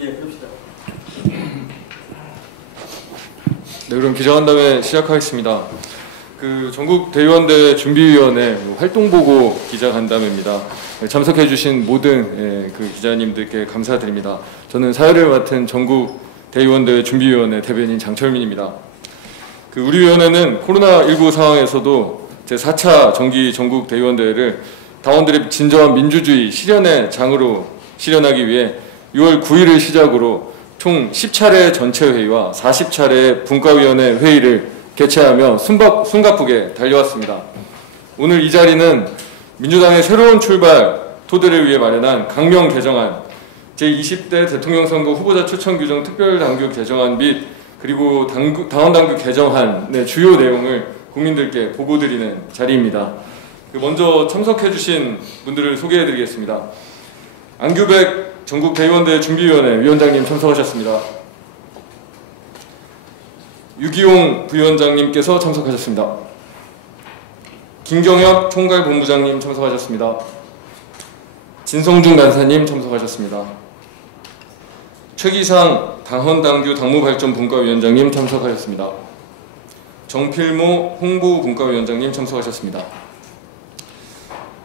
예, 그럽시다. 네, 그럼 기자간담회 시작하겠습니다. 전국 대의원대회 준비위원회 활동보고 기자간담회입니다. 참석해주신 모든 기자님들께 감사드립니다. 저는 사회를 맡은 전국 대의원대회 준비위원회 대변인 장철민입니다. 우리 위원회는 코로나19 상황에서도 제4차 정기 전국 대의원대회를 당원들의 진정한 민주주의 실현의 장으로 실현하기 위해 6월 9일을 시작으로 총 10차례 전체 회의와 40차례 분과위원회 회의를 개최하며 숨가쁘게 달려왔습니다. 오늘 이 자리는 민주당의 새로운 출발 토대를 위해 마련한 강령 개정안, 제20대 대통령 선거 후보자 추천 규정 특별당규 개정안 및 그리고 당원당규 개정안의 주요 내용을 국민들께 보고드리는 자리입니다. 먼저 참석해주신 분들을 소개해드리겠습니다. 안규백 전국 대의원대회 준비위원회 위원장님 참석하셨습니다. 유기용 부위원장님께서 참석하셨습니다. 김경엽 총괄본부장님 참석하셨습니다. 진성중 간사님 참석하셨습니다. 최기상 당헌당규 당무발전분과위원장님 참석하셨습니다. 정필모 홍보분과위원장님 참석하셨습니다.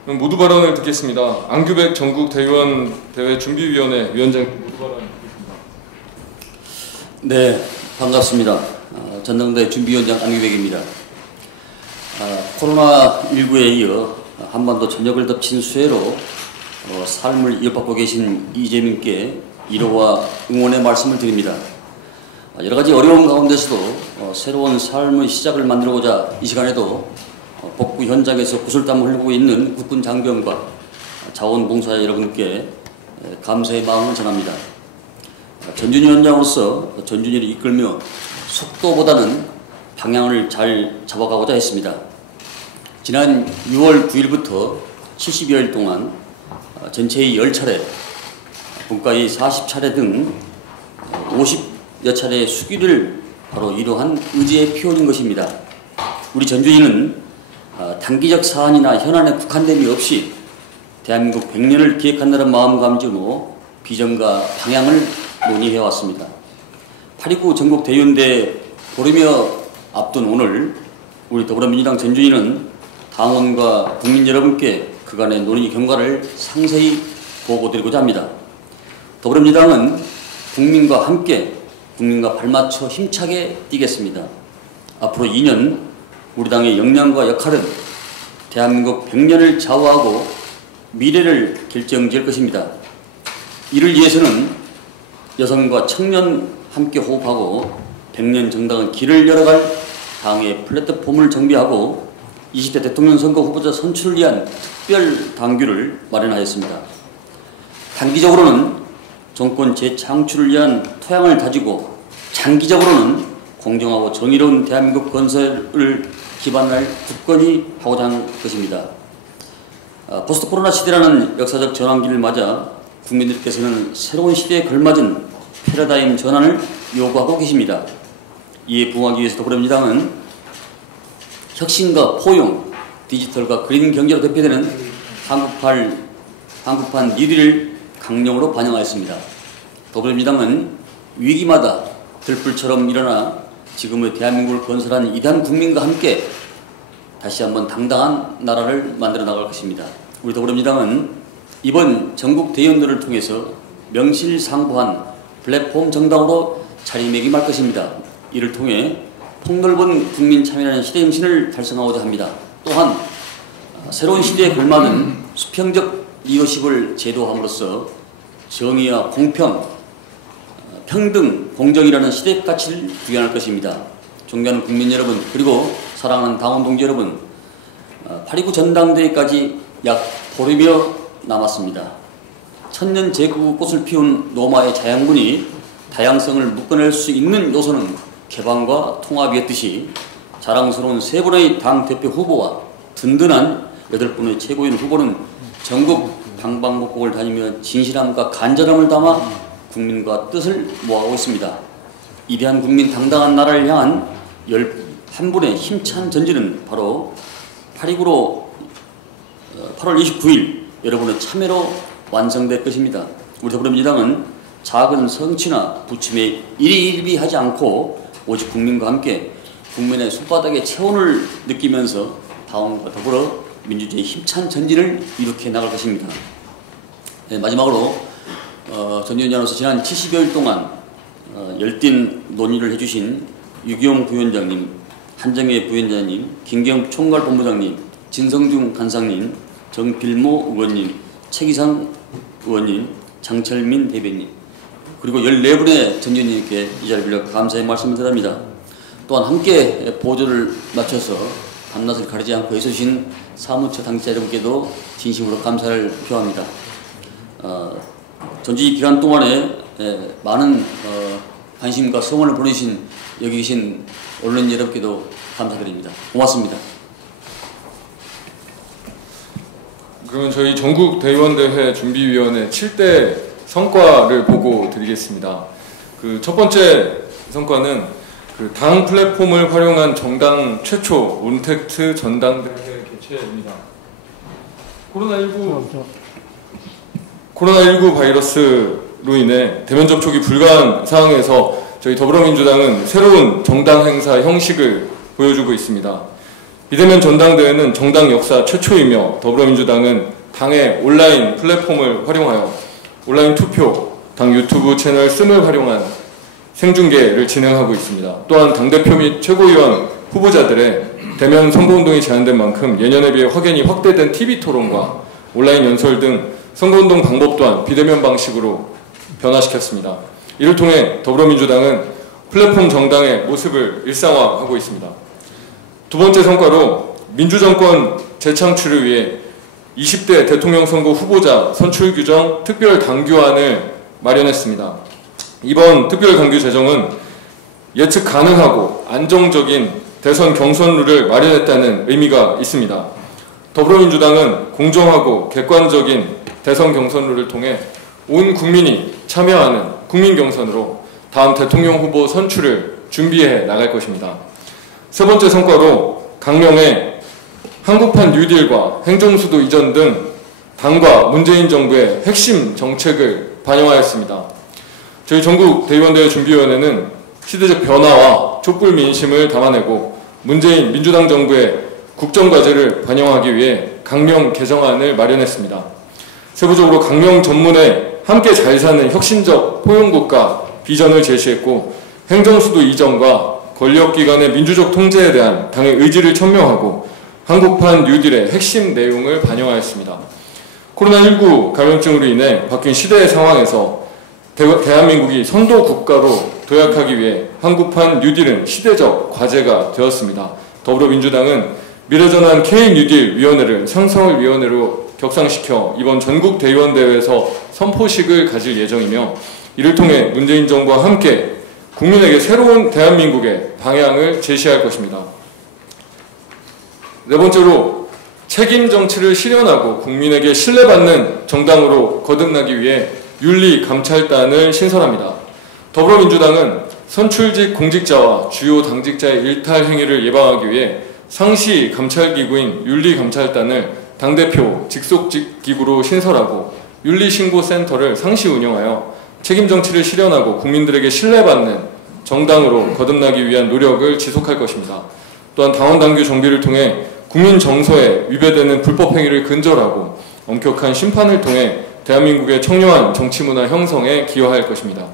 그럼 모두 발언을 듣겠습니다. 안규백 전국 대의원 대회 준비위원회 위원장 모두 발언 듣겠습니다. 네, 반갑습니다. 전당대회 준비위원장 안규백입니다. 코로나19에 이어 한반도 전역을 덮친 수해로 삶을 이어받고 계신 이재민께 위로와 응원의 말씀을 드립니다. 여러 가지 어려운 가운데서도 새로운 삶의 시작을 만들고자 이 시간에도 복구 현장에서 구슬땀을 흘리고 있는 국군 장병과 자원봉사자 여러분께 감사의 마음을 전합니다. 전준희 위원장으로서 전준희를 이끌며 속도보다는 방향을 잘 잡아가고자 했습니다. 지난 6월 9일부터 70여일 동안 전체의 10차례, 분과의 40차례 등 50여 차례의 수기를 바로 이루한 의지의 표현인 것입니다. 우리 전준희는 단기적 사안이나 현안에 국한됨이 없이 대한민국 100년을 기획한다는 마음가짐으로 비전과 방향을 논의해왔습니다. 8.29 전국 대의원대회 보름여 앞둔 오늘 우리 더불어민주당 전준희는 당원과 국민 여러분께 그간의 논의 경과를 상세히 보고드리고자 합니다. 더불어민주당은 국민과 함께 국민과 발맞춰 힘차게 뛰겠습니다. 앞으로 2년 우리 당의 역량과 역할은 대한민국 100년을 좌우하고 미래를 결정지을 것입니다. 이를 위해서는 여성과 청년 함께 호흡하고 100년 정당의 길을 열어갈 당의 플랫폼을 정비하고 20대 대통령 선거 후보자 선출을 위한 특별 당규를 마련하였습니다. 단기적으로는 정권 재창출을 위한 토양을 다지고 장기적으로는 공정하고 정의로운 대한민국 건설을 기반할 굳건히 하고자 하는 것입니다. 포스트 코로나 시대라는 역사적 전환기를 맞아 국민들께서는 새로운 시대에 걸맞은 패러다임 전환을 요구하고 계십니다. 이에 부응하기 위해서 더불어민주당은 혁신과 포용, 디지털과 그린 경제로 대표되는 한국판 뉴딜을 강령으로 반영하였습니다. 더불어민주당은 위기마다 들불처럼 일어나 지금의 대한민국을 건설한 이단 국민과 함께 다시 한번 당당한 나라를 만들어 나갈 것입니다. 우리 더불어민주당은 이번 전국 대의원들을 통해서 명실상부한 플랫폼 정당으로 자리매김할 것입니다. 이를 통해 폭넓은 국민 참여라는 시대 정신을 달성하고자 합니다. 또한 새로운 시대에 걸맞은 수평적 리더십을 제도함으로써 정의와 공평, 평등, 공정이라는 시대 가치를 구현할 것입니다. 존경하는 국민 여러분, 그리고 사랑하는 당원 동지 여러분, 8.29 전당대회까지 약 보름여 남았습니다. 천년 제국 꽃을 피운 로마의 자양분이 다양성을 묶어낼 수 있는 요소는 개방과 통합이었듯이 자랑스러운 3분의 당대표 후보와 든든한 8분의 최고위원 후보는 전국 방방곡곡을 다니며 진실함과 간절함을 담아 국민과 뜻을 모아오고 있습니다. 이대한 국민 당당한 나라를 향한 11분의 힘찬 전진은 바로 8.29로 8월 29일 여러분의 참여로 완성될 것입니다. 우리 더불어민주당은 작은 성취나 부침에 일희일비하지 않고 오직 국민과 함께 국민의 손바닥의 체온을 느끼면서 다음과 더불어 민주주의의 힘찬 전진을 이룩해 나갈 것입니다. 네, 마지막으로 전 위원장으로서 지난 70여일 동안 열띤 논의를 해주신 유기용 부위원장님, 한정혜 부위원장님, 김경 총괄본부장님, 진성중 간사님, 정필모 의원님, 최기상 의원님, 장철민 대변인, 그리고 14분의 전 위원님께 이 자리를 빌려 감사의 말씀을 드립니다. 또한 함께 보조를 맞춰서 밤낮을 가리지 않고 애써주신 사무처 당직자 여러분께도 진심으로 감사를 표합니다. 전지 기간 동안에 많은 관심과 성원을 보내신 여기 계신 언론 여러분께도 감사드립니다. 고맙습니다. 그러면 저희 전국대의원대회 준비위원회 7대 성과를 보고 드리겠습니다. 그 첫 번째 성과는 그 당 플랫폼을 활용한 정당 최초 온택트 전당대회 개최입니다. 코로나19 바이러스로 인해 대면 접촉이 불가한 상황에서 저희 더불어민주당은 새로운 정당 행사 형식을 보여주고 있습니다. 비대면 전당대회는 정당 역사 최초이며 더불어민주당은 당의 온라인 플랫폼을 활용하여 온라인 투표, 당 유튜브 채널 씀을 활용한 생중계를 진행하고 있습니다. 또한 당대표 및 최고위원 후보자들의 대면 선거운동이 제한된 만큼 예년에 비해 확연히 확대된 TV토론과 온라인 연설 등 선거운동 방법 또한 비대면 방식으로 변화시켰습니다. 이를 통해 더불어민주당은 플랫폼 정당의 모습을 일상화하고 있습니다. 두 번째 성과로 민주정권 재창출을 위해 20대 대통령 선거 후보자 선출 규정 특별 당규안을 마련했습니다. 이번 특별 당규 제정은 예측 가능하고 안정적인 대선 경선 룰을 마련했다는 의미가 있습니다. 더불어민주당은 공정하고 객관적인 대선 경선 룰을 통해 온 국민이 참여하는 국민 경선으로 다음 대통령 후보 선출을 준비해 나갈 것입니다. 세 번째 성과로 강령의 한국판 뉴딜과 행정수도 이전 등 당과 문재인 정부의 핵심 정책을 반영하였습니다. 저희 전국대의원대회 준비위원회는 시대적 변화와 촛불 민심을 담아내고 문재인 민주당 정부의 국정과제를 반영하기 위해 강령 개정안을 마련했습니다. 세부적으로 강령 전문에 함께 잘 사는 혁신적 포용국가 비전을 제시했고 행정수도 이전과 권력기관의 민주적 통제에 대한 당의 의지를 천명하고 한국판 뉴딜의 핵심 내용을 반영하였습니다. 코로나19 감염증으로 인해 바뀐 시대의 상황에서 대한민국이 선도 국가로 도약하기 위해 한국판 뉴딜은 시대적 과제가 되었습니다. 더불어민주당은 미래전환 K-뉴딜 위원회를 상성을 위원회로 격상시켜 이번 전국대의원대회에서 선포식을 가질 예정이며 이를 통해 문재인 정부와 함께 국민에게 새로운 대한민국의 방향을 제시할 것입니다. 네 번째로 책임 정치를 실현하고 국민에게 신뢰받는 정당으로 거듭나기 위해 윤리감찰단을 신설합니다. 더불어민주당은 선출직 공직자와 주요 당직자의 일탈 행위를 예방하기 위해 상시 감찰기구인 윤리감찰단을 당대표 직속직 기구로 신설하고 윤리신고센터를 상시 운영하여 책임 정치를 실현하고 국민들에게 신뢰받는 정당으로 거듭나기 위한 노력을 지속할 것입니다. 또한 당원 당규 정비를 통해 국민 정서에 위배되는 불법 행위를 근절하고 엄격한 심판을 통해 대한민국의 청렴한 정치문화 형성에 기여할 것입니다.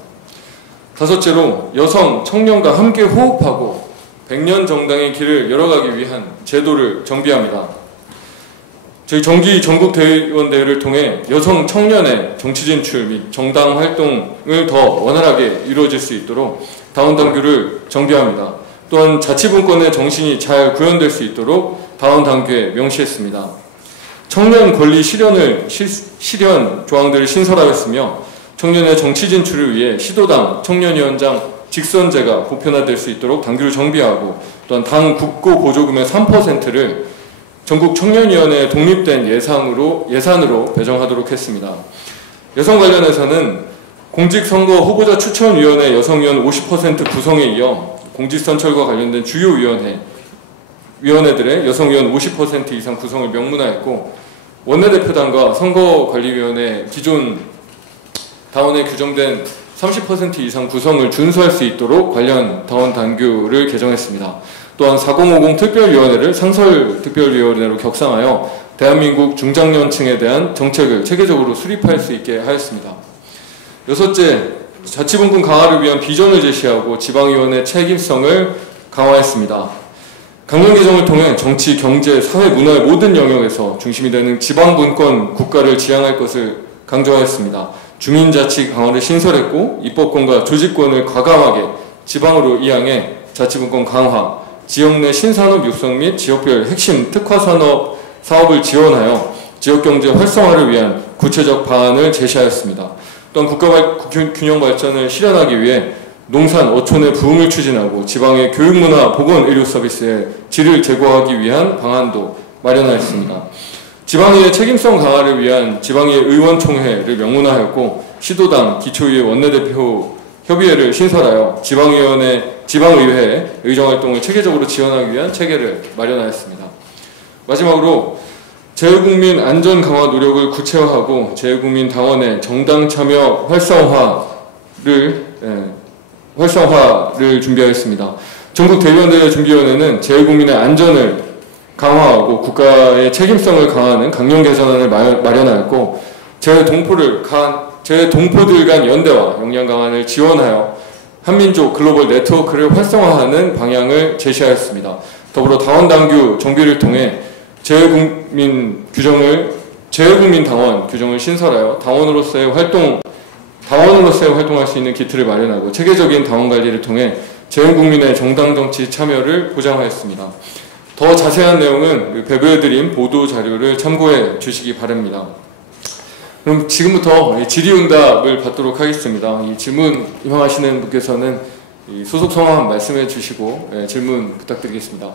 다섯째로 여성, 청년과 함께 호흡하고 100년 정당의 길을 열어가기 위한 제도를 정비합니다. 저희 정기 전국대의원대회를 통해 여성, 청년의 정치 진출 및 정당 활동을 더 원활하게 이루어질 수 있도록 당원 당규를 정비합니다. 또한 자치분권의 정신이 잘 구현될 수 있도록 당원 당규에 명시했습니다. 청년 권리 실현 조항들을 신설하였으며 청년의 정치 진출을 위해 시도당 청년위원장 직선제가 보편화될 수 있도록 당규를 정비하고 또한 당 국고 보조금의 3%를 전국 청년위원회에 독립된 예산으로 배정하도록 했습니다. 여성 관련해서는 공직선거 후보자 추천위원회 여성위원 50% 구성에 이어 공직선출과 관련된 주요 위원회들의 여성위원 50% 이상 구성을 명문화했고 원내대표단과 선거관리위원회 기존 당원에 규정된 30% 이상 구성을 준수할 수 있도록 관련 당원 당규를 개정했습니다. 또한 4050 특별위원회를 상설특별위원회로 격상하여 대한민국 중장년층에 대한 정책을 체계적으로 수립할 수 있게 하였습니다. 여섯째, 자치분권 강화를 위한 비전을 제시하고 지방위원회 책임성을 강화했습니다. 강령 개정을 통해 정치, 경제, 사회, 문화의 모든 영역에서 중심이 되는 지방분권 국가를 지향할 것을 강조하였습니다. 주민자치 강화를 신설했고 입법권과 조직권을 과감하게 지방으로 이양해 자치분권 강화, 지역 내 신산업 육성 및 지역별 핵심 특화산업 사업을 지원하여 지역경제 활성화를 위한 구체적 방안을 제시하였습니다. 또한 국가 균형 발전을 실현하기 위해 농산, 어촌의 부흥을 추진하고 지방의 교육문화, 보건, 의료 서비스의 질을 제고하기 위한 방안도 마련하였습니다. 지방의회 책임성 강화를 위한 지방의회 의원총회를 명문화하였고 시도당, 기초의회 원내대표 협의회를 신설하여 지방의회 의정활동을 체계적으로 지원하기 위한 체계를 마련하였습니다. 마지막으로 재외국민 안전 강화 노력을 구체화하고 재외국민 당원의 정당 참여 활성화를 준비하였습니다. 전국 대의원대회 준비위원회는 재외국민의 안전을 강화하고 국가의 책임성을 강화하는 강령 개선안을 마련하였고 재외동포들 간 연대와 역량 강화를 지원하여 한민족 글로벌 네트워크를 활성화하는 방향을 제시하였습니다. 더불어 당원 당규 정비를 통해 재외국민 당원 규정을 신설하여 당원으로서의 활동할 수 있는 기틀을 마련하고 체계적인 당원 관리를 통해 재외국민의 정당 정치 참여를 보장하였습니다. 더 자세한 내용은 배부해드린 보도 자료를 참고해 주시기 바랍니다. 그럼 지금부터 질의응답을 받도록 하겠습니다. 이 질문 임하시는 분께서는 소속 성함 말씀해 주시고 질문 부탁드리겠습니다.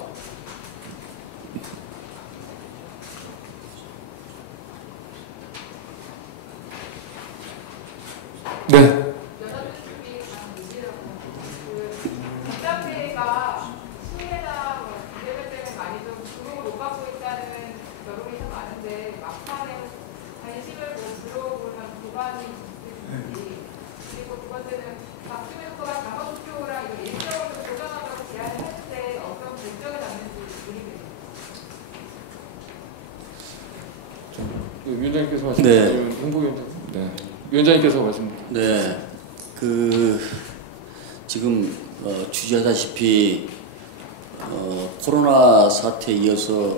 네. 위원장님께서 말씀하신 홍보위원장. 네. 위원장님께서 말씀. 네. 지금 취재하다시피 코로나 사태에 이어서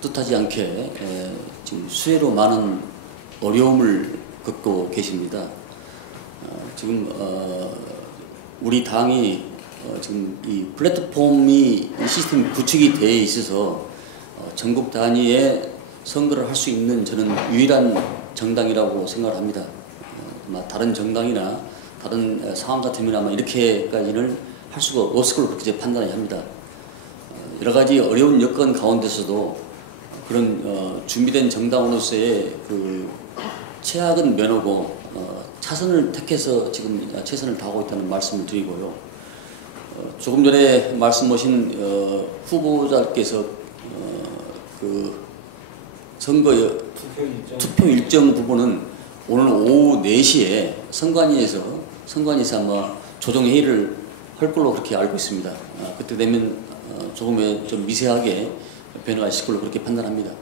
뜻하지 않게 지금 수혜로 많은 어려움을 겪고 계십니다. 지금 우리 당이 지금 이 플랫폼이 시스템 구축이 되어 있어서 전국 단위의 선거를 할 수 있는 저는 유일한 정당이라고 생각을 합니다. 다른 정당이나 다른 상황 같으면 아마 이렇게까지는 할 수가 없을 걸로 그렇게 판단을 합니다. 여러 가지 어려운 여건 가운데서도 그런 준비된 정당으로서의 그 최악은 면하고 차선을 택해서 지금 최선을 다하고 있다는 말씀을 드리고요. 조금 전에 말씀하신 후보자께서 그 선거 투표 일정 부분은 오늘 오후 4시에 선관위에서 아마 조정회의를 할 걸로 그렇게 알고 있습니다. 그때 되면 조금 좀 미세하게 변화가 있을 걸로 그렇게 판단합니다.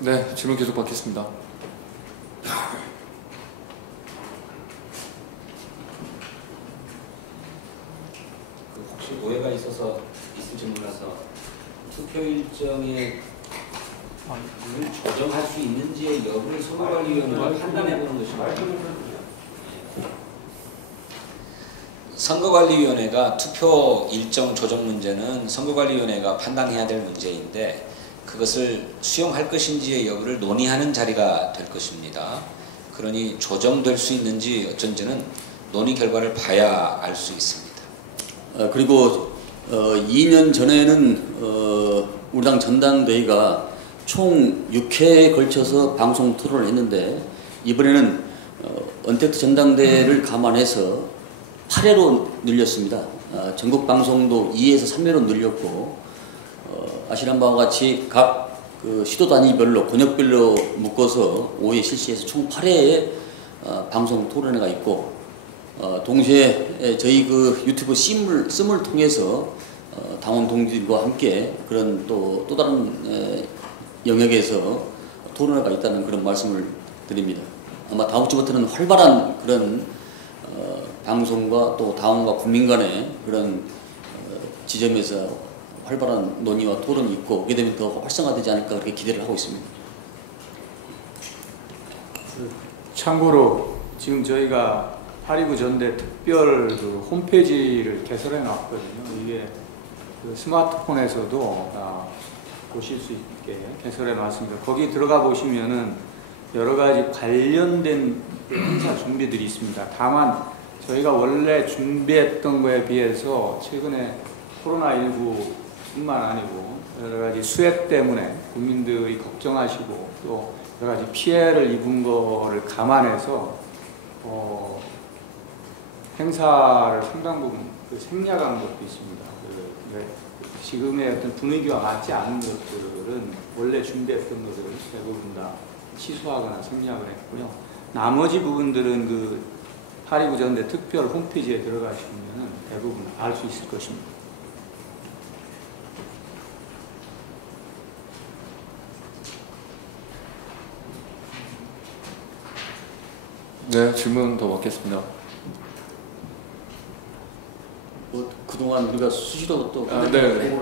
네, 질문 계속 받겠습니다. 혹시 오해가 있을지 몰라서 투표 일정에 조정할 수 있는지의 여부를 선거관리위원회가 판단해보는 것입니다. 선거관리위원회가 투표 일정 조정 문제는 선거관리위원회가 판단해야 될 문제인데 그것을 수용할 것인지의 여부를 논의하는 자리가 될 것입니다. 그러니 조정될 수 있는지 어쩐지는 논의 결과를 봐야 알 수 있습니다. 그리고 2년 전에는 우리 당 전당대회가 총 6회에 걸쳐서 방송 토론을 했는데 이번에는 언택트 전당대회를 감안해서 8회로 늘렸습니다. 전국 방송도 2에서 3회로 늘렸고 아시는 바와 같이 각 그 시도 단위별로 권역별로 묶어서 5회 실시해서 총 8회의 방송 토론회가 있고 동시에 저희 그 유튜브 씀을 통해서 당원 동지들과 함께 그런 또 다른 영역에서 토론회가 있다는 그런 말씀을 드립니다. 아마 다음 주부터는 활발한 그런 방송과 또 당원과 국민 간의 그런 지점에서 활발한 논의와 토론이 있고 오게 되면 더 활성화되지 않을까 그렇게 기대를 하고 있습니다. 참고로 지금 저희가 8.29 전대 특별 그 홈페이지를 개설해 놨거든요. 이게 그 스마트폰에서도 보실 수 있게 개설해 놨습니다. 거기 들어가 보시면은 여러 가지 관련된 행사 준비들이 있습니다. 다만 저희가 원래 준비했던 거에 비해서 최근에 코로나19뿐만 아니고 여러 가지 수해 때문에 국민들이 걱정하시고 또 여러 가지 피해를 입은 거를 감안해서 행사를 상당 부분 생략한 것도 있습니다. 지금의 어떤 분위기와 맞지 않은 것들은 원래 준비했던 것들을 대부분 다 취소하거나 생략을 했고요. 나머지 부분들은 그 8.29 전대 특별 홈페이지에 들어가시면 대부분 알 수 있을 것입니다. 네, 질문 더 받겠습니다. 그동안 우리가 수시로 또 네.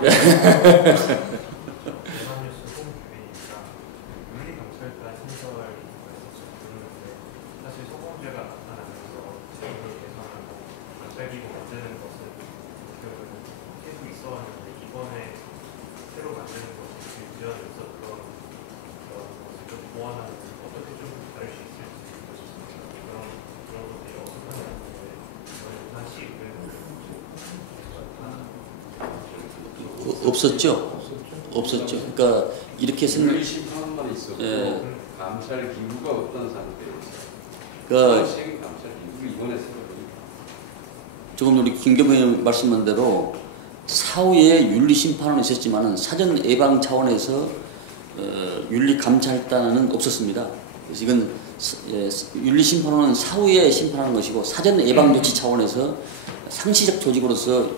없었죠. 그러니까 이렇게 윤리 심판만 있었고 감찰 기구가 없던 상태였어요. 그러니까 감찰 기구를 이번에 조금 우리 김경배 말씀한 대로 사후에 윤리 심판은 있었지만은 사전 예방 차원에서 윤리 감찰단은 없었습니다. 그래서 이건 윤리 심판은 사후에 심판하는 것이고 사전 예방 조치 차원에서 상시적 조직으로서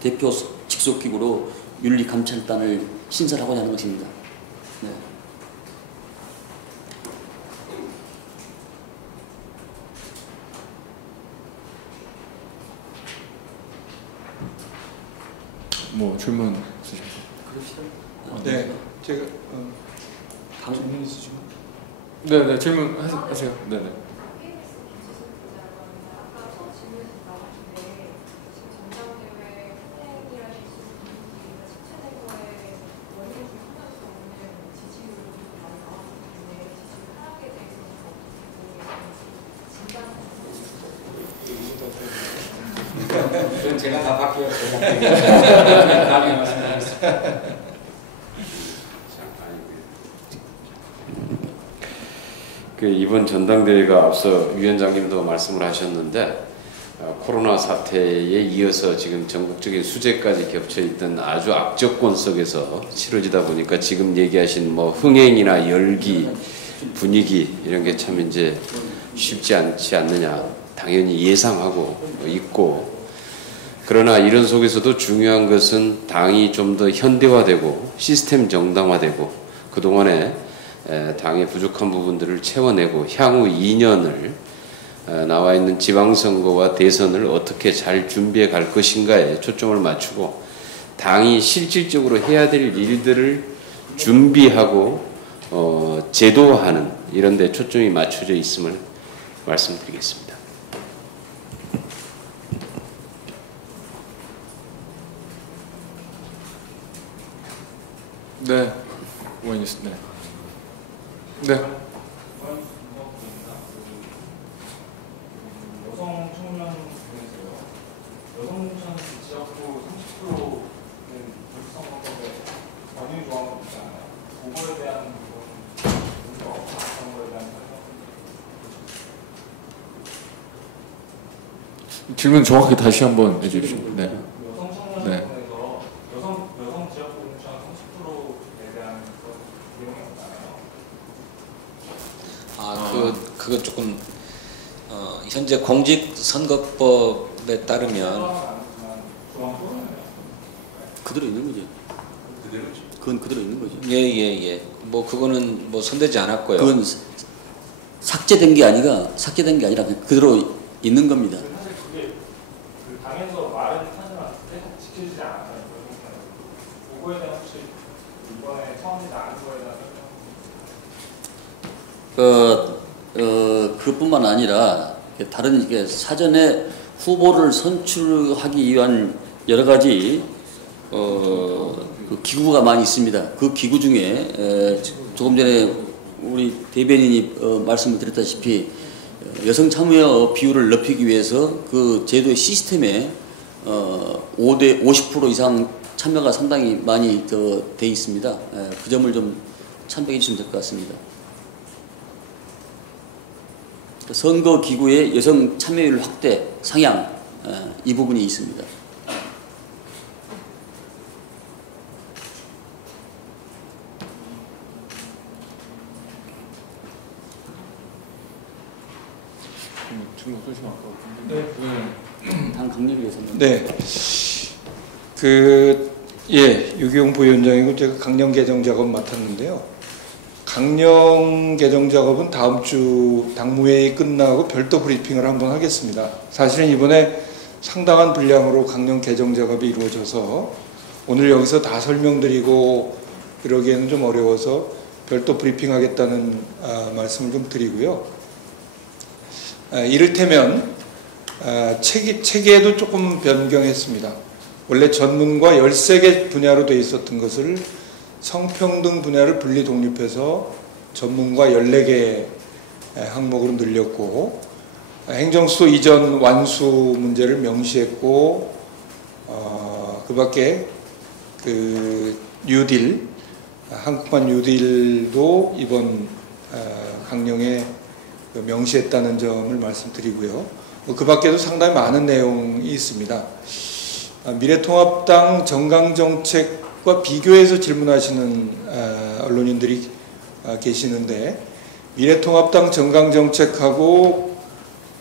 대표 직속기구로 윤리 감찰단을 신설하고자 하는 것입니다. 네. 뭐 질문 있으실까요? 네, 제가 질문 있으시면. 네, 질문 하세요. 네. 그건 제가 답할게요. 나중에 말씀드리겠습니다. 이번 전당대회가 앞서 위원장님도 말씀을 하셨는데 코로나 사태에 이어서 지금 전국적인 수재까지 겹쳐 있던 아주 악조건 속에서 치러지다 보니까 지금 얘기하신 뭐 흥행이나 열기, 분위기 이런 게 참 이제 쉽지 않지 않느냐 당연히 예상하고 있고, 그러나 이런 속에서도 중요한 것은 당이 좀 더 현대화되고 시스템 정당화되고 그동안에 당의 부족한 부분들을 채워내고 향후 2년을 나와 있는 지방선거와 대선을 어떻게 잘 준비해 갈 것인가에 초점을 맞추고 당이 실질적으로 해야 될 일들을 준비하고 제도화하는 이런 데 초점이 맞춰져 있음을 말씀드리겠습니다. 네. 원인스 네. 네. 여성 청년 중에서요. 여성 청년 지역구 30%는 불성헌법에 권유 조항이 있잖아요. 그거에 대한 그런 거에 대한 질문 정확히 다시 한번 해주십시오. 네. 여성 청년 네. 부분에서 여성 지역 그건 조금 현재 공직선거법에 따르면 그대로 있는 거죠. 그건 그대로 있는 거죠. 예. 뭐 그거는 뭐 손대지 않았고요. 그건 삭제된 게 아니라 그대로 있는 겁니다. 사실 그게 그 당에서 말은 하지만 계속 지켜지지 않았어요. 그거에 대한 혹시 이번에 처음이지 않은 거에 대한 그뿐만 아니라 다른 이게 사전에 후보를 선출하기 위한 여러 가지 그 기구가 많이 있습니다. 그 기구 중에 조금 전에 우리 대변인이 말씀을 드렸다시피 여성 참여 비율을 높이기 위해서 그 제도의 시스템에 50% 이상 참여가 상당히 많이 돼 있습니다. 그 점을 좀 참고해 주시면 될 것 같습니다. 선거 기구의 여성 참여율 확대, 상향 이 부분이 있습니다. 질문 쏘시면 아까워. 당 강력을 위해서는. 네. 유기용 부위원장이고 제가 강령 개정 작업 맡았는데요. 강령 개정 작업은 다음 주 당무회의 끝나고 별도 브리핑을 한번 하겠습니다. 사실은 이번에 상당한 분량으로 강령 개정 작업이 이루어져서 오늘 여기서 다 설명드리고 이러기에는 좀 어려워서 별도 브리핑 하겠다는 말씀을 좀 드리고요. 이를테면 체계도 조금 변경했습니다. 원래 전문과 13개 분야로 되어 있었던 것을 성평등 분야를 분리 독립해서 전문과 14개 항목으로 늘렸고, 행정수도 이전 완수 문제를 명시했고, 그 밖에 뉴딜, 한국판 뉴딜도 이번 강령에 명시했다는 점을 말씀드리고요. 그 밖에도 상당히 많은 내용이 있습니다. 미래통합당 정강정책과 비교해서 질문하시는 언론인들이 계시는데, 미래통합당 정강정책하고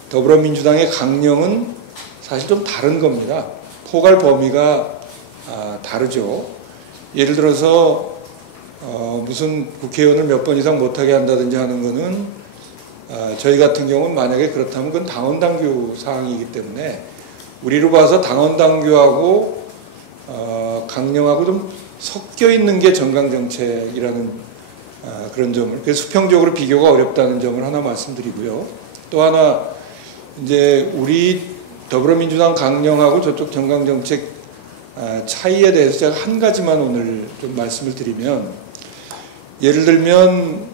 더불어민주당의 강령은 사실 좀 다른 겁니다. 포괄 범위가 다르죠. 예를 들어서 무슨 국회의원을 몇 번 이상 못하게 한다든지 하는 거는 저희 같은 경우는 만약에 그렇다면 그건 당원당규 사항이기 때문에 우리로 봐서 당원당규하고 강령하고 좀 섞여 있는 게 정강정책이라는 그런 점을, 그래서 수평적으로 비교가 어렵다는 점을 하나 말씀드리고요. 또 하나 이제 우리 더불어민주당 강령하고 저쪽 정강정책 차이에 대해서 제가 한 가지만 오늘 좀 말씀을 드리면, 예를 들면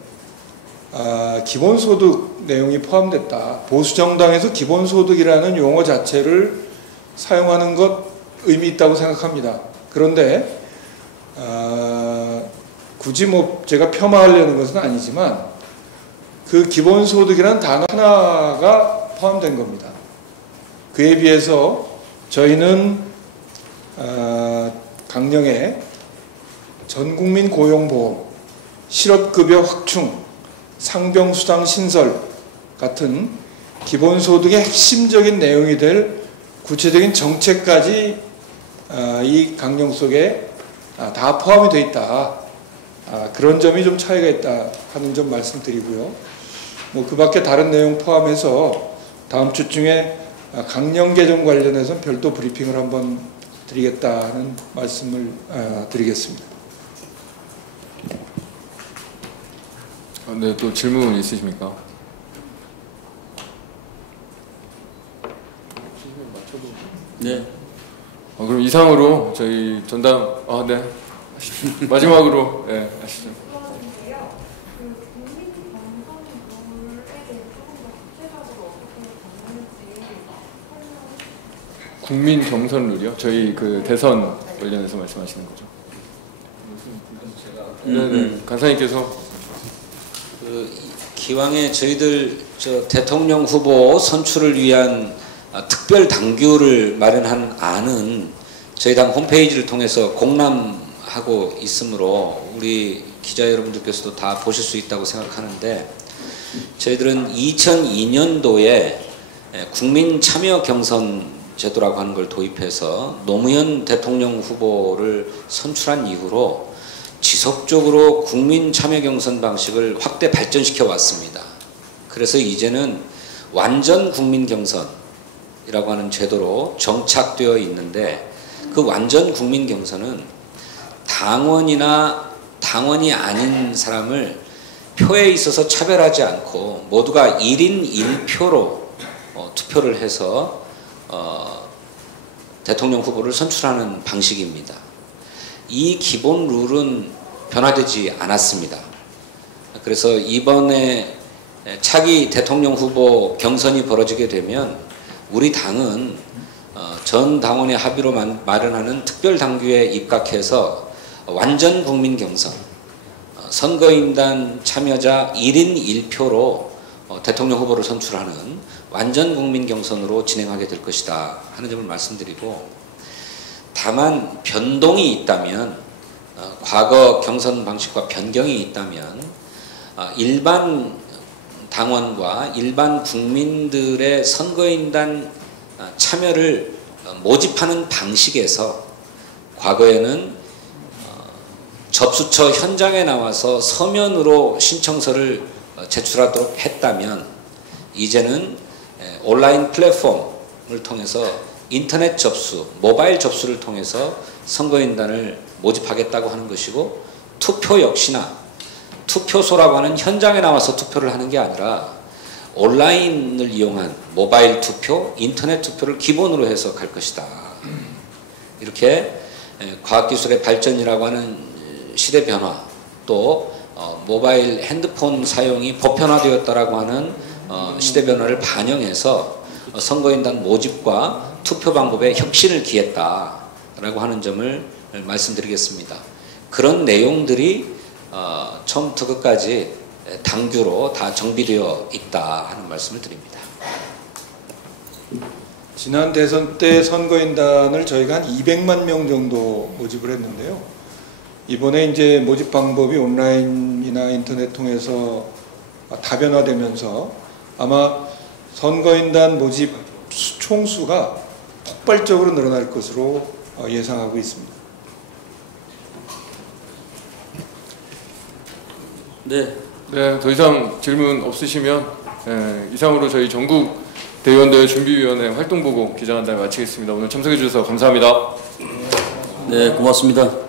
기본소득 내용이 포함됐다. 보수정당에서 기본소득이라는 용어 자체를 사용하는 것 의미 있다고 생각합니다. 그런데 굳이 뭐 제가 폄하하려는 것은 아니지만 그 기본소득이라는 단어 하나가 포함된 겁니다. 그에 비해서 저희는 강령에 전국민 고용보험, 실업급여 확충, 상병수당 신설 같은 기본소득의 핵심적인 내용이 될 구체적인 정책까지 이 강령 속에 다 포함이 되어 있다. 그런 점이 좀 차이가 있다 하는 점 말씀드리고요. 뭐 그 밖에 다른 내용 포함해서 다음 주중에 강령 개정 관련해서 별도 브리핑을 한번 드리겠다는 말씀을 드리겠습니다. 네, 또 질문 있으십니까? 네. 그럼 이상으로 저희 전담 네 마지막으로 네 하시죠. 국민 경선 룰이요? 저희 그 대선 관련해서 말씀하시는 거죠? 네네. 간사님께서 기왕에 저희들 대통령 후보 선출을 위한 특별 당규를 마련한 안은 저희 당 홈페이지를 통해서 공람하고 있으므로 우리 기자 여러분들께서도 다 보실 수 있다고 생각하는데, 저희들은 2002년도에 국민 참여 경선 제도라고 하는 걸 도입해서 노무현 대통령 후보를 선출한 이후로 지속적으로 국민 참여 경선 방식을 확대 발전시켜 왔습니다. 그래서 이제는 완전 국민 경선이라고 하는 제도로 정착되어 있는데, 그 완전 국민 경선은 당원이나 당원이 아닌 사람을 표에 있어서 차별하지 않고 모두가 1인 1표로 투표를 해서 대통령 후보를 선출하는 방식입니다. 이 기본 룰은 변화되지 않았습니다. 그래서 이번에 차기 대통령 후보 경선이 벌어지게 되면 우리 당은 전 당원의 합의로 마련하는 특별당규에 입각해서 완전 국민 경선, 선거인단 참여자 1인 1표로 대통령 후보를 선출하는 완전 국민 경선으로 진행하게 될 것이다 하는 점을 말씀드리고, 다만 변동이 있다면, 과거 경선 방식과 변경이 있다면 일반 당원과 일반 국민들의 선거인단 참여를 모집하는 방식에서 과거에는 접수처 현장에 나와서 서면으로 신청서를 제출하도록 했다면, 이제는 온라인 플랫폼을 통해서 인터넷 접수, 모바일 접수를 통해서 선거인단을 모집하겠다고 하는 것이고, 투표 역시나 투표소라고 하는 현장에 나와서 투표를 하는 게 아니라 온라인을 이용한 모바일 투표, 인터넷 투표를 기본으로 해서 갈 것이다. 이렇게 과학기술의 발전이라고 하는 시대 변화, 또 모바일 핸드폰 사용이 보편화되었다라고 하는 시대 변화를 반영해서 선거인단 모집과 투표 방법에 혁신을 기했다라고 하는 점을 말씀드리겠습니다. 그런 내용들이 처음부터 끝까지 당규로 다 정비되어 있다 하는 말씀을 드립니다. 지난 대선 때 선거인단을 저희가 한 200만 명 정도 모집을 했는데요. 이번에 이제 모집 방법이 온라인이나 인터넷 통해서 다변화되면서 아마 선거인단 모집 총수가 폭발적으로 늘어날 것으로 예상하고 있습니다. 네. 네, 더 이상 질문 없으시면 이상으로 저희 전국 대의원대회 준비위원회 활동보고 기자간담회 마치겠습니다. 오늘 참석해 주셔서 감사합니다. 네, 고맙습니다.